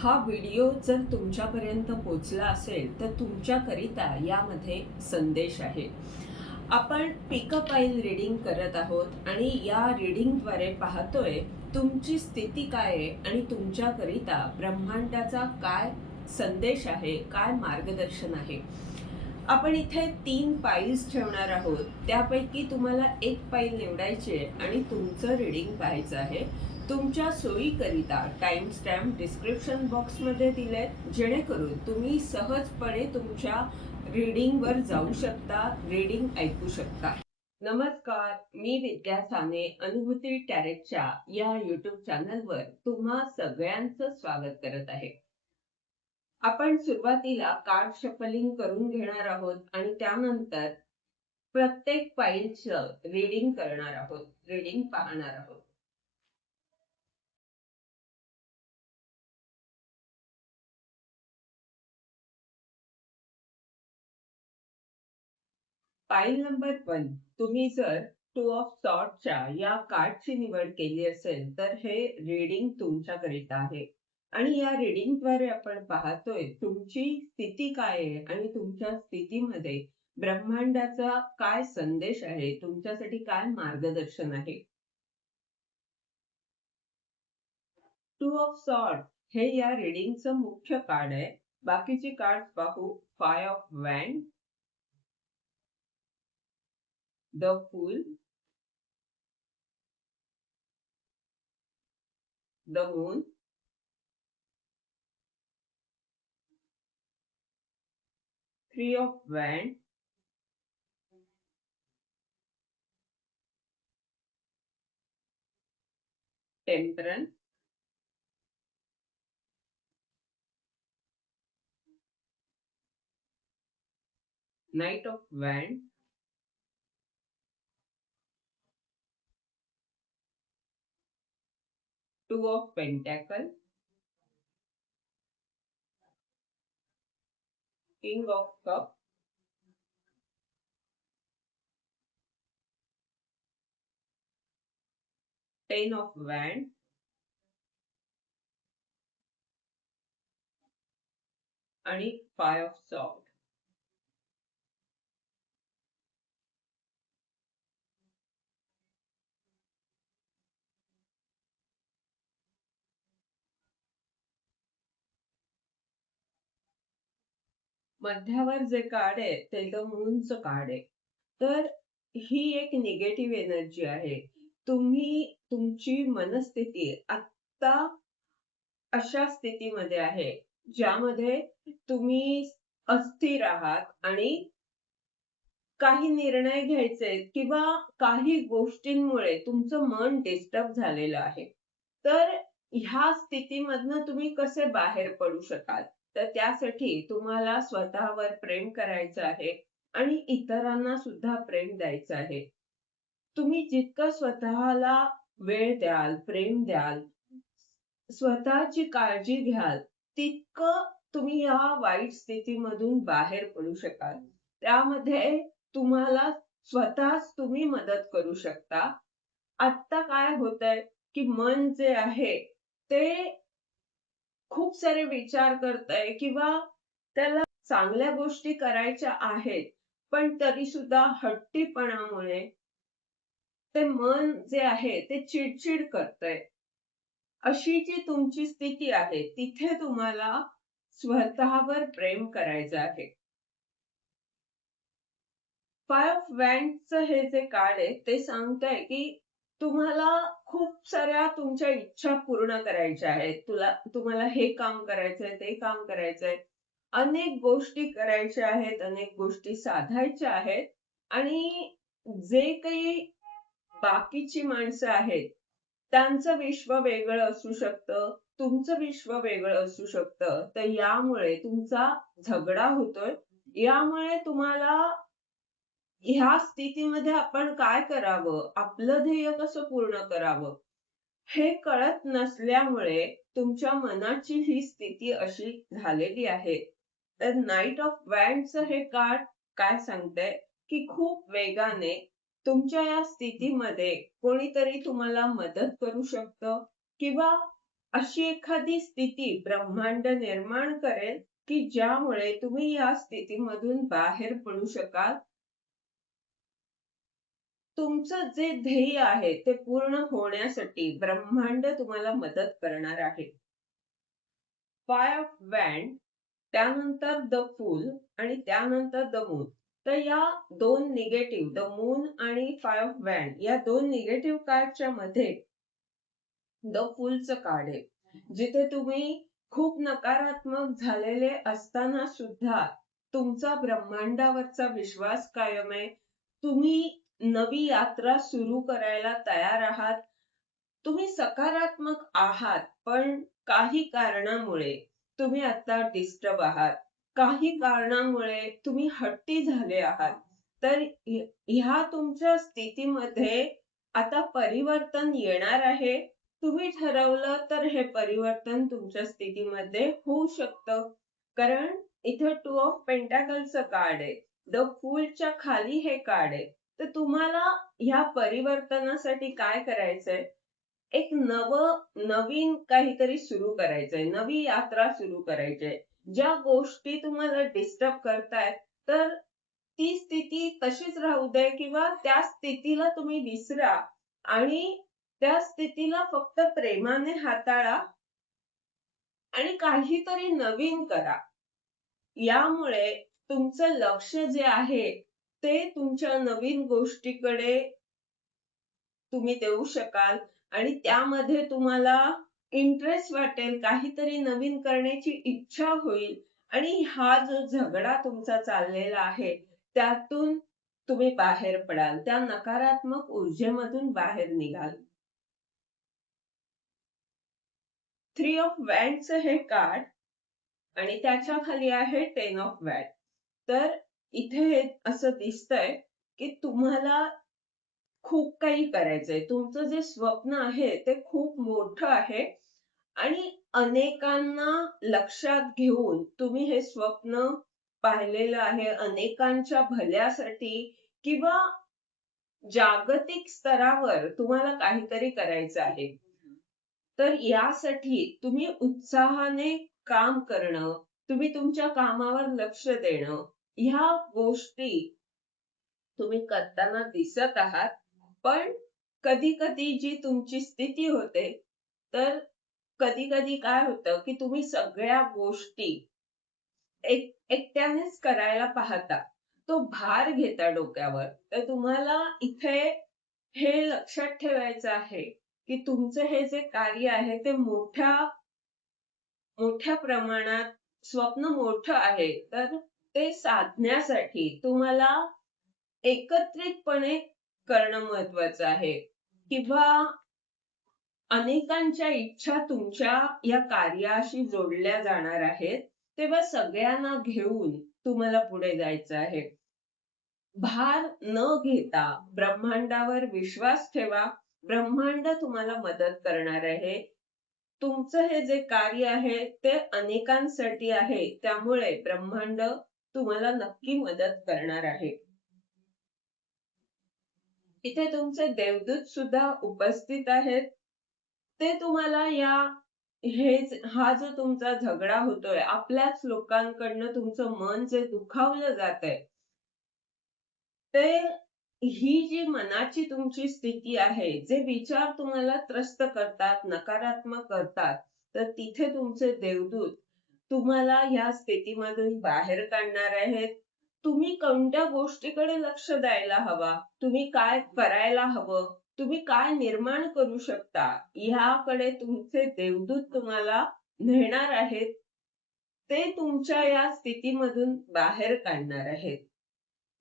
हा व्हिडिओ जर तुमच्यापर्यंत पोहोचला असेल तर तुमच्याकरिता यामध्ये संदेश आहे. आपण पिकअप आईल रीडिंग करत आहोत आणि या रीडिंगद्वारे पाहतोय तुमची स्थिती काय आहे आणि तुमच्याकरिता ब्रह्मांडाचा काय संदेश आहे, काय मार्गदर्शन आहे. आपण इथे 3 पाईल्स ठेवणार आहोत. त्यापैकी तुम्हाला एक पाईल निवडायची आहे आणि तुमचं रीडिंग पाहायचं आहे. तुमच्या सोयीकरिता टाइम स्टॅम्प डिस्क्रिप्शन बॉक्समध्ये दिलेत, जेणेकरून तुम्ही सहजपणे तुमच्या रीडिंगवर जाऊ शकता, रीडिंग ऐकू शकता. नमस्कार, मी विद्या साने अनुभूती टॅरेटच्या या यूट्यूब चॅनलवर तुम्हा सगळ्यांचं स्वागत करत आहे. आपण सुरुवातीला कार्ड शफलिंग करून घेणार आहोत आणि त्यानंतर प्रत्येक फाईलचं रीडिंग करणार आहोत, रीडिंग पाहणार आहोत. फाईल नंबर 1, तुम्ही जर 2 ऑफ सॉर्टच्या या कार्डची निवड केली असेल तर हे रीडिंग तुमच्याकरिता आहे. आणि या रीडिंगद्वारे आपण पाहतोय तुमची स्थिती काय आहे आणि तुमच्या स्थितीमध्ये ब्रह्मांडाचा काय संदेश आहे, तुमच्यासाठी काय मार्गदर्शन आहे. 2 ऑफ सॉर्ट हे या रीडिंगचं मुख्य कार्ड आहे. बाकीची कार्ड पाहू. 5 of wand, the fool, the moon, 3 of wand, temperance, knight of wand, two of pentacle, king of cup, ten of wand आणि 5 ऑफ सॉर्ट. मध्यावर जे कार्ड आहे ते द मूनचं कार्ड आहे. तर ही एक निगेटिव्ह एनर्जी आहे. तुम्ही तुमची मनस्थिती आत्ता अशा स्थितीमध्ये आहे ज्यामध्ये तुम्ही अस्थिर आहात आणि काही निर्णय घ्यायचे किंवा काही गोष्टींमुळे तुमचं मन डिस्टर्ब झालेलं आहे. तर ह्या स्थितीमधनं तुम्ही कसे बाहेर पडू शकाल? तर त्यासाठी तुम्हाला स्वतःवर प्रेम करायचं आहे आणि इतरांना सुद्धा प्रेम द्यायचं आहे. तुम्ही जितकं स्वतःला वेळ द्याल, प्रेम द्याल, स्वतःची काळजी घ्याल, तितकं तुम्ही या वाईट स्थितीमधून बाहेर पडू शकाल. त्यामध्ये तुम्हाला स्वतःच तुम्ही मदत करू शकता. आत्ता काय होतंय, की मन जे आहे ते खूप सारे विचार करतंय किंवा त्याला चांगल्या गोष्टी करायच्या आहेत, पण तरीसुद्धा हट्टीपणामुळे ते मन जे आहे ते चिड करतंय. अशी जी तुमची स्थिती आहे, तिथे तुम्हाला स्वतःवर प्रेम करायचं आहे. 5 ऑफ वॅन्डचं हे जे कार्ड आहे, ते सांगतंय की तुम्हाला खूप साऱ्या तुमच्या इच्छा पूर्ण करायच्या आहेत. तुम्हाला हे काम करायचंय, ते काम करायचंय. अनेक गोष्टी करायच्या आहेत, अनेक गोष्टी साधायच्या आहेत आणि जे काही बाकीची माणसं आहेत, त्यांचं विश्व वेगळं असू शकतं, तुमचं विश्व वेगळं असू शकतं. तर यामुळे तुमचा झगडा होतोय. यामुळे तुम्हाला ह्या स्थितीमध्ये आपण काय करावं, आपलं ध्येय कसं पूर्ण करावं, हे कळत नसल्यामुळे तुमच्या मनाची ही स्थिती अशी झालेली आहे. तर नाईट ऑफ वॅन्डचं हे कार्ड काय सांगतंय, की खूप वेगाने तुमच्या या स्थितीमध्ये कोणीतरी तुम्हाला मदत करू शकतं किंवा अशी एखादी स्थिती ब्रह्मांड निर्माण करेल की ज्यामुळे तुम्ही या स्थितीमधून बाहेर पडू शकाल. तुमचं जे ध्येय आहे ते पूर्ण होण्यासाठी ब्रह्मांड तुम्हाला मदत करणार आहे. फाय ऑफ वॅन्ड, त्यानंतर द फूल आणि त्यानंतर द मून. तर या दोन निगेटिव्ह, द मून आणि फाय ऑफ वॅन्ड, या दोन निगेटिव्ह कार्डच्या मध्ये द फूलचं कार्ड आहे. जिथे तुम्ही खूप नकारात्मक झालेले असताना सुद्धा तुमचा ब्रह्मांडावरचा विश्वास कायम आहे. तुम्ही नवी यात्रा सुरू करायला तयार आहात. तुम्ही सकारात्मक आहात, पण काही कारणामुळे तुम्ही आता डिस्टर्ब आहात. काही कारणामुळे तुम्ही हट्टी झाले आहात. तर ह्या तुमच्या स्थितीमध्ये आता परिवर्तन येणार आहे. तुम्ही ठरवलं तर हे परिवर्तन तुमच्या स्थितीमध्ये होऊ शकतं. कारण इथे टू ऑफ पेंटाकलचं कार्ड आहे. द फूलच्या खाली हे कार्ड आहे. तर तुम्हाला ह्या परिवर्तनासाठी काय करायचंय? एक नवीन काहीतरी सुरू करायचंय, नवी यात्रा सुरू करायची आहे. ज्या गोष्टी तुम्हाला डिस्टर्ब करतायत, तर ती स्थिती तशीच राहू दे किंवा त्या स्थितीला तुम्ही विसरा आणि त्या स्थितीला फक्त प्रेमाने हाताळा आणि काहीतरी नवीन करा. यामुळे तुमचं लक्ष जे आहे ते तुमच्या नवीन गोष्टीकडे तुम्ही देऊ शकाल आणि त्यामध्ये तुम्हाला इंटरेस्ट वाटेल, काहीतरी नवीन करण्याची इच्छा होईल आणि हा जो झगडा तुमचा चाललेला आहे त्यातून तुम्ही बाहेर पडाल. त्या नकारात्मक ऊर्जेमधून बाहेर निघाल. थ्री ऑफ वॅन्डचं हे कार्ड आणि त्याच्या खाली आहे टेन ऑफ वॅन्ड. तर इथे असं दिसतंय की तुम्हाला खूप काही करायचंय. तुमचं जे स्वप्न आहे ते खूप मोठं आहे आणि अनेकांना लक्षात घेऊन तुम्ही हे स्वप्न पाहिलेलं आहे. अनेकांच्या भल्यासाठी किंवा जागतिक स्तरावर तुम्हाला काहीतरी करायचं आहे. तर यासाठी तुम्ही उत्साहाने काम करणं, तुम्ही तुमच्या कामावर लक्ष देणं, ह्या गोष्टी तुम्ही करताना दिसत आहात. पण कधी-कधी जी तुमची स्थिती होते, तर कधी-कधी काय होतं, की तुम्ही सगळ्या गोष्टी एकट्यानेच करायला पाहता. तो भार घेता डोक्यावर. तर तुम्हाला इथे हे लक्षात ठेवायचं आहे, की तुमचं हे जे कार्य आहे ते मोठ्या मोठ्या प्रमाणात स्वप्न मोठं आहे. तर ते साधण्यासाठी तुम्हाला एकत्रितपणे करणं महत्वाचं आहे किंवा अनेकांच्या इच्छा तुमच्या या कार्याशी जोडल्या जाणार आहेत. तेव्हा सगळ्यांना घेऊन तुम्हाला पुढे जायचं आहे. भार न घेता ब्रह्मांडावर विश्वास ठेवा. ब्रह्मांड तुम्हाला मदत करणार आहे. तुमचं हे जे कार्य आहे ते अनेकांसाठी आहे. त्यामुळे ब्रह्मांड तुम्हाला नक्की मदत करणार आहे. इथे तुमचे देवदूत सुद्धा उपस्थित आहेत. ते तुम्हाला हा जो तुमचा झगडा होतोय, आपल्याच लोकांकडनं तुमचं मन जे दुखावलं जातंय, ते ही जी मनाची तुमची स्थिती आहे, जे विचार तुम्हाला त्रस्त करतात, नकारात्मक करतात, तर तिथे तुमचे देवदूत तुम्हाला या स्थितीमधून बाहेर काढणार आहेत. तुम्ही कोणत्या गोष्टीकडे लक्ष द्यायला हवा, तुम्ही काय करायला हवं, तुम्ही काय निर्माण करू शकता, ह्याकडे तुमचे देवदूत तुम्हाला नेणार आहेत. ते तुमच्या या स्थितीमधून बाहेर काढणार आहेत.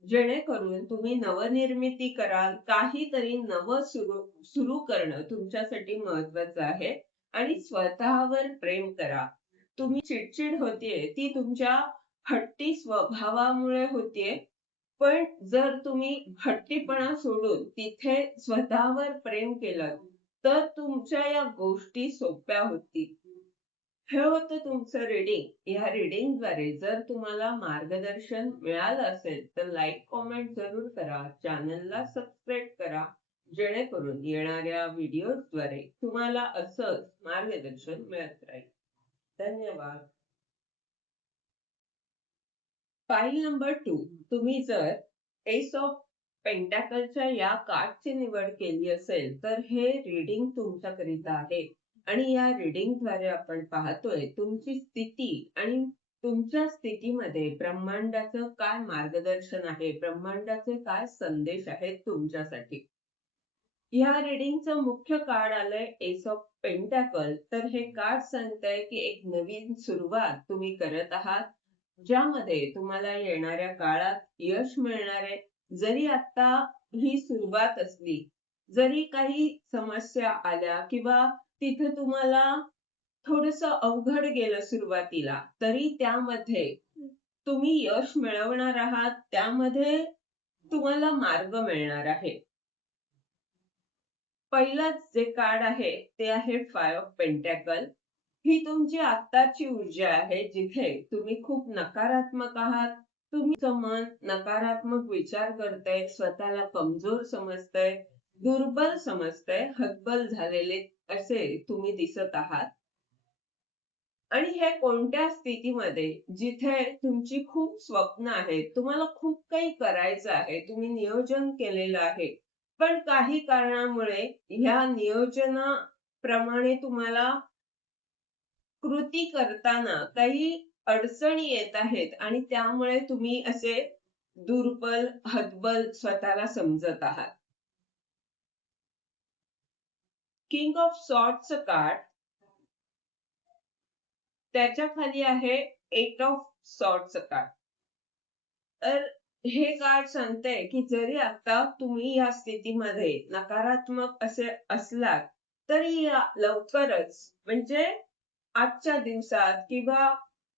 जेणेकरून तुम्ही नवनिर्मिती कराल, काहीतरी नवं सुरू करणं तुमच्यासाठी महत्वाचं आहे आणि स्वतःवर प्रेम करा. तुम्ही चिडचिड होतीये ती तुमच्या हट्टी स्वभावामुळे होतीये. पण जर तुम्ही हट्टीपणा सोडून तिथे स्वतःवर प्रेम केलं, तर तुमच्या या गोष्टी सोप्या होतील. हे होतं तुमचं रीडिंग. या रीडिंगद्वारे जर तुम्हाला मार्गदर्शन मिळालं असेल तर लाईक, कॉमेंट जरूर करा. चॅनलला सबस्क्राईब करा. जेणेकरून येणाऱ्या व्हिडिओद्वारे तुम्हाला असंच मार्गदर्शन मिळत राहील. धन्यवाद. File number 2. तुम्ही जर एस ऑफ पेंटॅकलच्या या कार्डची निवड केली असेल तर हे रीडिंग तुमच्याकरिता आहे आणि या रीडिंगद्वारे आपण पाहतोय तुमची स्थिती आणि तुमच्या स्थितीमध्ये ब्रह्मांडाचं काय मार्गदर्शन आहे, ब्रह्मांडाचे काय संदेश आहेत तुमच्यासाठी. या रीडिंगचं मुख्य कार्ड आलंय एस ऑफ पेंटॅकल. तर हे कार्ड सांगतंय की एक नवीन सुरुवात तुम्ही करत आहात, ज्यामध्ये तुम्हाला येणाऱ्या काळात यश मिळणार आहे. जरी आता ही सुरुवात असली, जरी काही समस्या आल्या किंवा तिथे तुम्हाला थोडंसं अवघड गेलं सुरुवातीला, तरी त्यामध्ये तुम्ही यश मिळवणार आहात. त्यामध्ये तुम्हाला मार्ग मिळणार आहे. पहिलंच जे कार्ड आहे ते आहे 5 ऑफ पेंटॅकल. ही तुमची आत्ताची ऊर्जा आहे, जिथे तुम्ही खूप नकारात्मक आहात. तुमचं मन नकारात्मक विचार करतंय, स्वतःला कमजोर समजतंय, दुर्बल समजतंय, हतबल झालेले असे तुम्ही दिसत आहात. आणि हे कोणत्या स्थितीमध्ये, जिथे तुमची खूप स्वप्न आहेत, तुम्हाला खूप काही करायचं आहे, तुम्ही नियोजन केलेलं आहे. पण काही कारणामुळे ह्या नियोजनाप्रमाणे तुम्हाला कृती करताना काही अडचणी येत आहेत आणि त्यामुळे तुम्ही असे दुर्बल, हतबल स्वतःला समजत आहात. किंग ऑफ सॉर्ड्सचं कार्ड, त्याच्या खाली आहे 8 ऑफ सॉर्ड्सचं कार्ड. तर हे कार्ड सांगतंय की जरी आता तुम्ही या स्थितीमध्ये नकारात्मक असे असलात, तरी लवकरच म्हणजे आजच्या दिवसात किंवा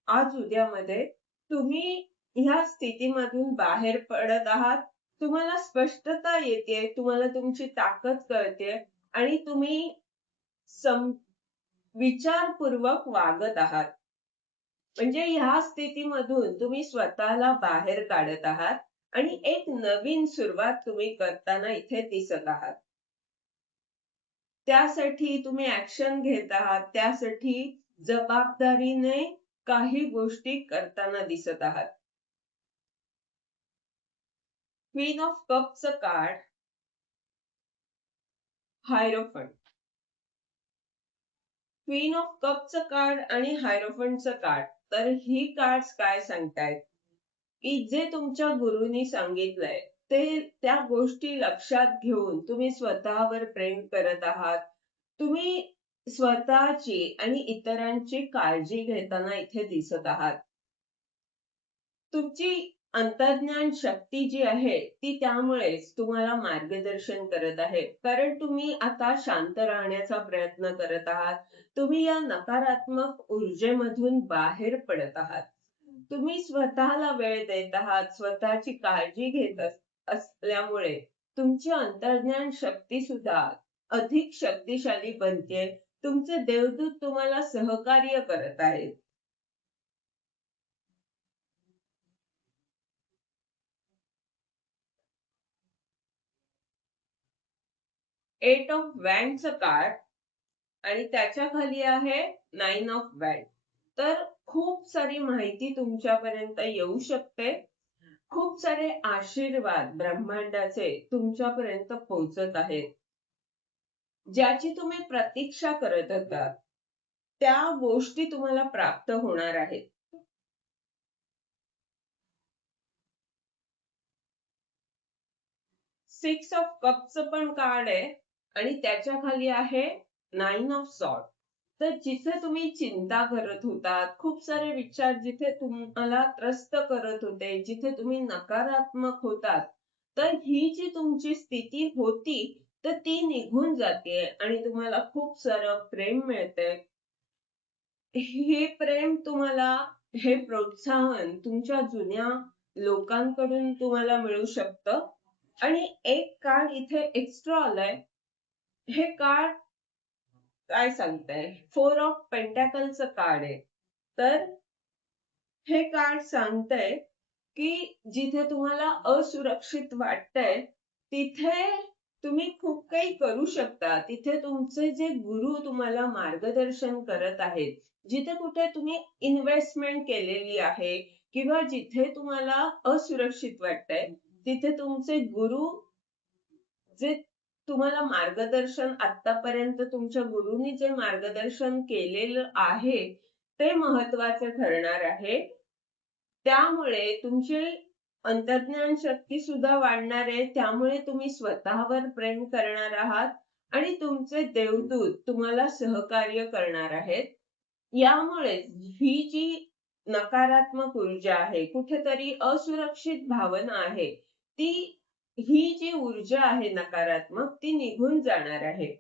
आज उद्यामध्ये तुम्ही ह्या स्थितीमधून बाहेर पडत आहात. तुम्हाला स्पष्टता येते, तुम्हाला तुमची ताकद कळते आणि तुम्ही विचारपूर्वक वागत आहात. म्हणजे ह्या स्थितीमधून तुम्ही स्वतःला बाहेर काढत आहात आणि एक नवीन सुरुवात तुम्ही करताना इथे दिसत आहात. त्यासाठी तुम्ही ऍक्शन घेत आहात, त्यासाठी जबाबदारीने काही गोष्टी करताना दिसत आहात. क्वीन ऑफ कपचं कार्ड, हायरोफंट. क्वीन ऑफ कपचं कार्ड आणि हायरोफंटचं कार्ड. तर ही कार्ड्स काय सांगतायत की जे तुमच्या गुरुनी सांगितलंय ते त्या गोष्टी लक्षात घेऊन तुम्ही स्वतःवर प्रेम करत आहात. तुम्ही स्वतःची आणि इतरांची काळजी घेताना इथे दिसत आहात. तुमची अंतर्ज्ञान शक्ती जी आहे ती त्यामुळेच तुम्हाला मार्गदर्शन करत आहे. कारण तुम्ही आता शांत राहण्याचा प्रयत्न करत आहात. तुम्ही या नकारात्मक ऊर्जेमधून बाहेर पडत आहात. तुम्ही स्वतःला वेळ देत आहात, स्वतःची काळजी घेत असल्यामुळे तुमची अंतर्ज्ञान शक्ती सुद्धा अधिक शक्तिशाली बनते. तुमचे देवदूत तुम्हाला सहकार्य करत आहेत. एट ऑफ वँडचं कार्ड आणि त्याच्या खाली आहे 9 ऑफ वँड. तर खूप सारी माहिती तुमच्यापर्यंत येऊ शकते. खूप सारे आशीर्वाद ब्रह्मांडाचे तुमच्यापर्यंत पोहोचत आहेत. ज्याची तुम्ही प्रतीक्षा करत होता, त्या गोष्टी तुम्हाला प्राप्त होणार आहेत. 6 ऑफ कपचं पण कार्ड आहे आणि त्याच्या खाली आहे 9 ऑफ सॉर्ड. तर जिथे तुम्ही चिंता करत होतात, खूप सारे विचार जिथे तुम्हाला त्रस्त करत होते, जिथे तुम्ही नकारात्मक होतात, तर ही जी तुमची स्थिती होती, तर ती निघून जाते आणि तुम्हाला खूप सारं प्रेम मिळतंय. हे प्रेम तुम्हाला, हे प्रोत्साहन तुमच्या जुन्या लोकांकडून तुम्हाला मिळू शकतं. आणि एक कार्ड इथे एक्स्ट्रा आलंय. हे कार्ड काय सांगतंय? 4 ऑफ पेंटॅकलचं कार्ड आहे. तर हे कार्ड सांगतंय की जिथे तुम्हाला असुरक्षित वाटतंय, तिथे तुम्ही खूप काही करू शकता. तिथे तुमचे जे गुरु तुम्हाला मार्गदर्शन करत आहेत, जिथे कुठे तुम्ही इन्व्हेस्टमेंट केलेली आहे किंवा जिथे तुम्हाला असुरक्षित वाटतंय, तिथे तुमचे गुरु जे तुम्हाला मार्गदर्शन आतापर्यंत तुमच्या गुरूंनी जे मार्गदर्शन केलेलं आहे, ते महत्वाचं ठरणार आहे. त्यामुळे तुमची अंतर्ज्ञान शक्ती सुद्धा वाढणार आहे. त्यामुळे तुम्ही स्वतःवर प्रेम करणार आहात आणि तुमचे देवदूत तुम्हाला सहकार्य करणार आहेत. यामुळे ही जी नकारात्मक ऊर्जा आहे, कुठेतरी असुरक्षित भावना आहे, ती ही जी ऊर्जा आहे नकारात्मक, ती निघून जाणार आहे.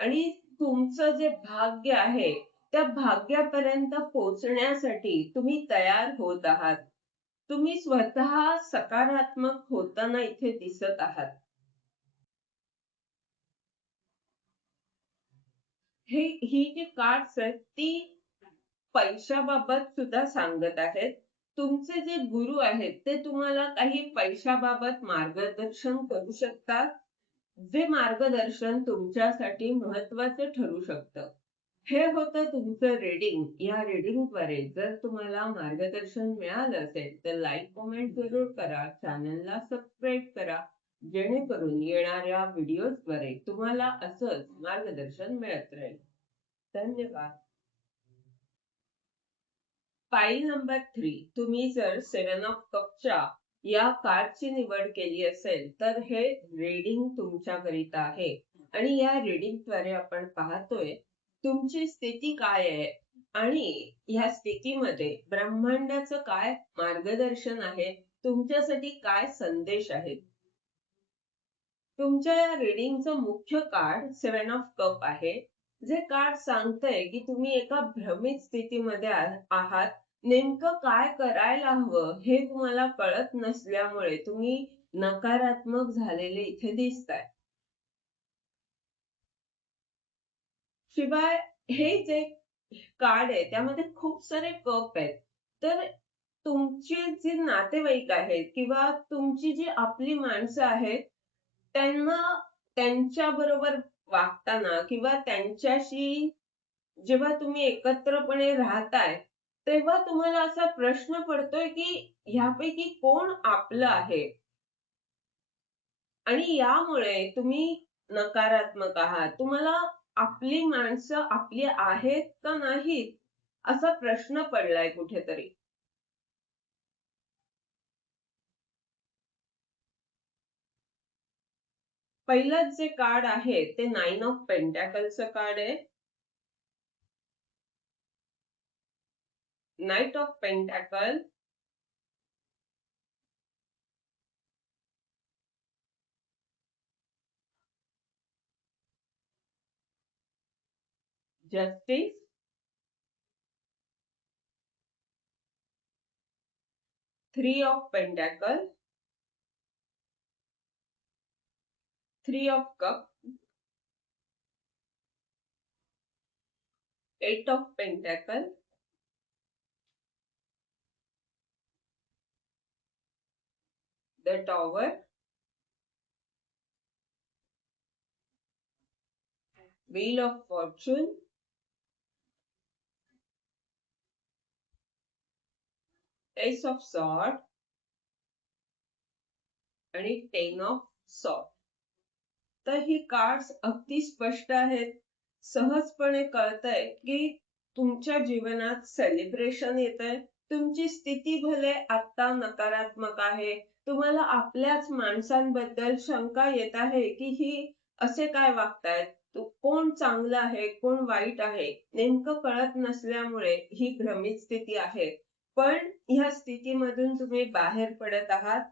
आणि तुमचं जे भाग्य आहे, त्या भाग्यापर्यंत पोहोचण्यासाठी तुम्ही तयार होत आहात. तुम्ही स्वतः सकारात्मक होताना इथे दिसत आहात. ही जी कार्ड्स आहेत, ती पैशाबाबत सुद्धा सांगत आहेत. तुमचे जे गुरु आहेत, ते तुम्हाला काही पैशाबाबत मार्गदर्शन करू शकतात. जे मार्गदर्शन तुमच्यासाठी महत्वाचं ठरू शकतं. हे होतं तुमचं रीडिंग. या रीडिंगद्वारे जर तुम्हाला मार्गदर्शन मिळालं असेल, तर लाईक, कमेंट जरूर करा. चॅनलला सबस्क्राईब करा. जेणेकरून येणाऱ्या व्हिडिओजद्वारे तुम्हाला असंच मार्गदर्शन मिळत राहील. धन्यवाद. फाईल नंबर 3 तुम्ही जर 7 ऑफ कपच्या या कार्डची निवड केली असेल, तर हे रीडिंग तुमच्याकरिता आहे. आणि या रीडिंगद्वारे आपण पाहतोय तुमची स्थिती काय आहे आणि ह्या स्थितीमध्ये ब्रह्मांडाचं काय मार्गदर्शन आहे, तुमच्यासाठी काय संदेश आहेत. तुमच्या या रीडिंगचं मुख्य कार्ड 7 ऑफ कप आहे. जे कार्ड सांगतंय की तुम्ही एका भ्रमित स्थितीमध्ये आहात. नेमकं काय करायला हवं हे तुम्हाला कळत नसल्यामुळे तुम्ही नकारात्मक झालेले इथे दिसताय. शिवाय हे जे कार्ड आहे त्यामध्ये खूप सारे कप आहेत. तर तुमचे जे नातेवाईक आहेत किंवा तुमची जी आपली माणसं आहेत, त्यांना त्यांच्याबरोबर वागताना किंवा त्यांच्याशी जेव्हा तुम्ही एकत्रपणे राहताय, तेव्हा तुम्हाला असा प्रश्न पडतोय की ह्यापैकी कोण आपलं आहे? आणि यामुळे तुम्ही नकारात्मक आहात. तुम्हाला आपली माणसं आपली आहेत का नाहीत? असा प्रश्न पडलाय कुठेतरी. पहिलंच जे कार्ड आहे ते 9 ऑफ पेंटॅकलचं कार्ड आहे. Knight of pentacle, justice, 3 of pentacle, 3 of cup, 8 of pentacle, the tower, wheel of Fortune, S of sword आणि 10 ऑफ सॉर्ड. तर ही कार्ड्स अगदी स्पष्ट आहेत. सहजपणे कळतंय की तुमच्या जीवनात सेलिब्रेशन येतंय. तुमची स्थिती भले आता नकारात्मक आहे. तुम्हाला आपल्याच माणसांबद्दल शंका येत आहे की ही असे काय वागतायत? कोण चांगलं आहे, कोण वाईट आहे, नेमकं कळत नसल्यामुळे ही भ्रमित स्थिती आहे. पण ह्या स्थितीमधून तुम्ही बाहेर पडत आहात.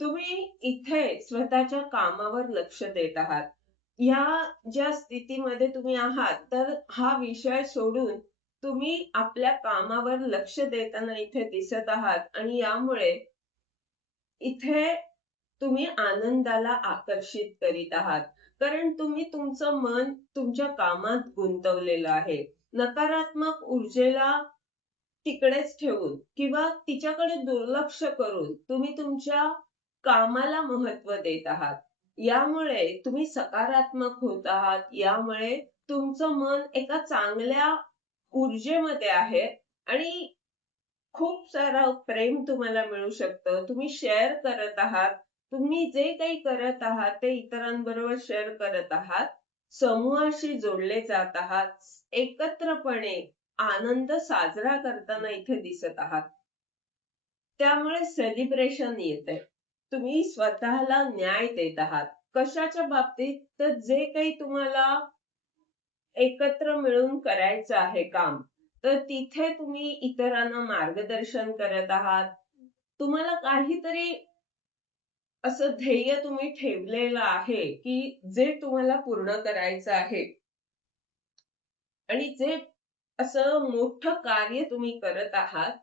तुम्ही इथे स्वतःच्या कामावर लक्ष देत आहात. या ज्या स्थितीमध्ये तुम्ही आहात, तर हा विषय सोडून तुम्ही आपल्या कामावर लक्ष देताना इथे दिसत आहात आणि यामुळे इथे तुम्ही आनंदाला आकर्षित करीत आहात. कारण तुम्ही तुमचं मन तुमच्या कामात गुंतवलेलं आहे. नकारात्मक ऊर्जेला तिकडेच ठेवून किंवा तिच्याकडे दुर्लक्ष करून तुम्ही तुमच्या कामाला महत्व देत आहात. यामुळे तुम्ही सकारात्मक होत आहात. यामुळे तुमचं मन एका चांगल्या ऊर्जेमध्ये आहे आणि खूप सारं प्रेम तुम्हाला मिळू शकतं. तुम्ही शेअर करत आहात. तुम्ही जे काही करत आहात ते इतरांबरोबर शेअर करत आहात. समूहाशी जोडले जात आहात. एकत्रपणे आनंद साजरा करताना इथे दिसत आहात. त्यामुळे सेलिब्रेशन येतंय. तुम्ही स्वतःला न्याय देत आहात. कशाच्या बाबतीत? तर जे काही तुम्हाला एकत्र मिळून करायचं आहे काम, तर तिथे तुम्ही इतरांना मार्गदर्शन करत आहात. तुम्हाला काहीतरी असं ध्येय तुम्ही ठेवलेलं आहे, की जे तुम्हाला पूर्ण करायचं आहे आणि जे असं मोठं कार्य तुम्ही करत आहात,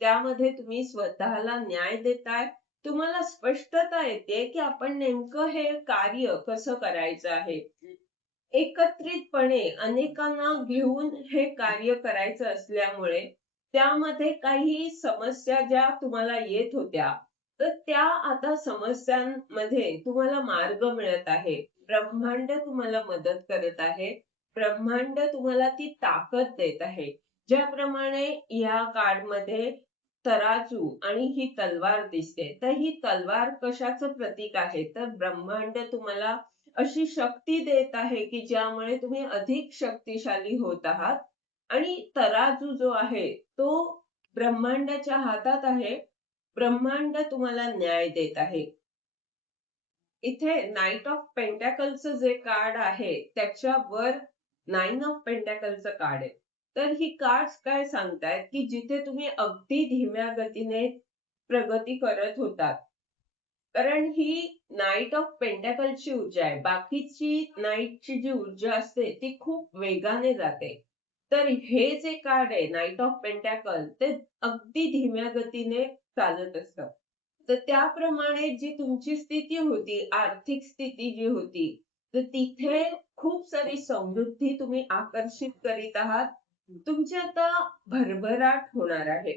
त्यामध्ये तुम्ही स्वतःला न्याय देताय. तुम्हाला स्पष्टता येते, की आपण नेमकं हे कार्य कसं करायचं आहे. एकत्रितपणे अनेकांना घेऊन हे कार्य करायचं असल्यामुळे त्यामध्ये काही समस्या ज्या तुम्हाला येत होत्या, तर त्या आता समस्यांमध्ये तुम्हाला मार्ग मिळत आहे. ब्रह्मांड तुम्हाला मदत करत आहे. ब्रह्मांड तुम्हाला ती ताकद देत आहे. ज्याप्रमाणे या कार्डमध्ये तराजू आणि ही तलवार दिसते. तर ही तलवार कशाचं प्रतीक आहे? तर ब्रह्मांड तुम्हाला अशी शक्ती देत आहे, की ज्यामुळे तुम्ही अधिक शक्तिशाली होत आहात आणि तराजू जो आहे, तो ब्रह्मांडाच्या हातात आहे. ब्रह्मांड तुम्हाला न्याय देत आहे. इथे नाईट ऑफ पेंटॅकलचं जे कार्ड आहे, त्याच्यावर 9 ऑफ पेंटॅकलचं कार्ड आहे. तर ही कार्ड्स काय सांगतायत, की जिथे तुम्ही अगदी धीम्या गतीने प्रगती करत होतात. कारण ही नाईट ऑफ पेंटॅकलची ऊर्जा आहे. बाकीची नाईटची जी ऊर्जा असते ती खूप वेगाने जाते. तर हे जे कार्ड आहे नाईट ऑफ पेंटॅकल ते अगदी धीम्या गतीने चालत असतं. तर त्याप्रमाणे जी तुमची स्थिती होती, आर्थिक स्थिती जी होती, तर तिथे खूप सारी समृद्धी तुम्ही आकर्षित करीत आहात. तुमची आता भरभराट होणार आहे.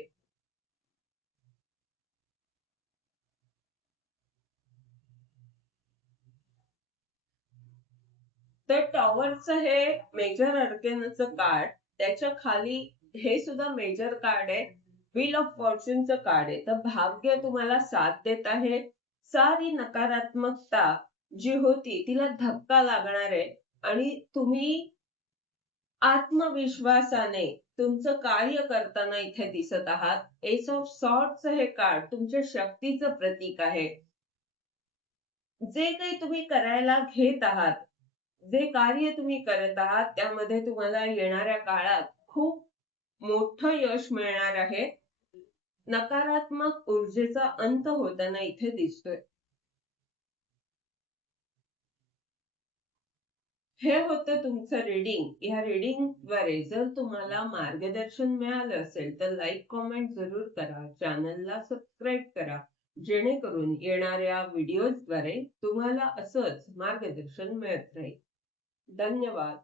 तर टॉवरचं हे मेजर अर्केनचं कार्ड, त्याच्या खाली हे सुद्धा मेजर कार्ड आहे. व्हील ऑफ फॉर्च्यूनचं कार्ड आहे. तर भाग्य तुम्हाला साथ देत आहे. सारी नकारात्मकता जी होती तिला धक्का लागणार आहे आणि तुम्ही आत्मविश्वासाने तुमचं कार्य करताना इथे दिसत आहात. एस ऑफ सॉर्डचं हे कार्ड तुमच्या शक्तीचं प्रतीक आहे. जे काही तुम्ही करायला घेत आहात, जे कार्य तुम्ही करत आहात, त्यामध्ये तुम्हाला येणाऱ्या काळात खूप मोठं यश मिळणार आहे. नकारात्मक ऊर्जेचा अंत होताना इथे दिसतोय. हे होतं तुमचं रीडिंग. ह्या रीडिंगद्वारे जर तुम्हाला मार्गदर्शन मिळालं असेल, तर लाईक, कॉमेंट जरूर करा. चॅनलला सबस्क्राईब करा. जेणेकरून येणाऱ्या व्हिडिओजद्वारे तुम्हाला असंच मार्गदर्शन मिळत राहील. धन्यवाद.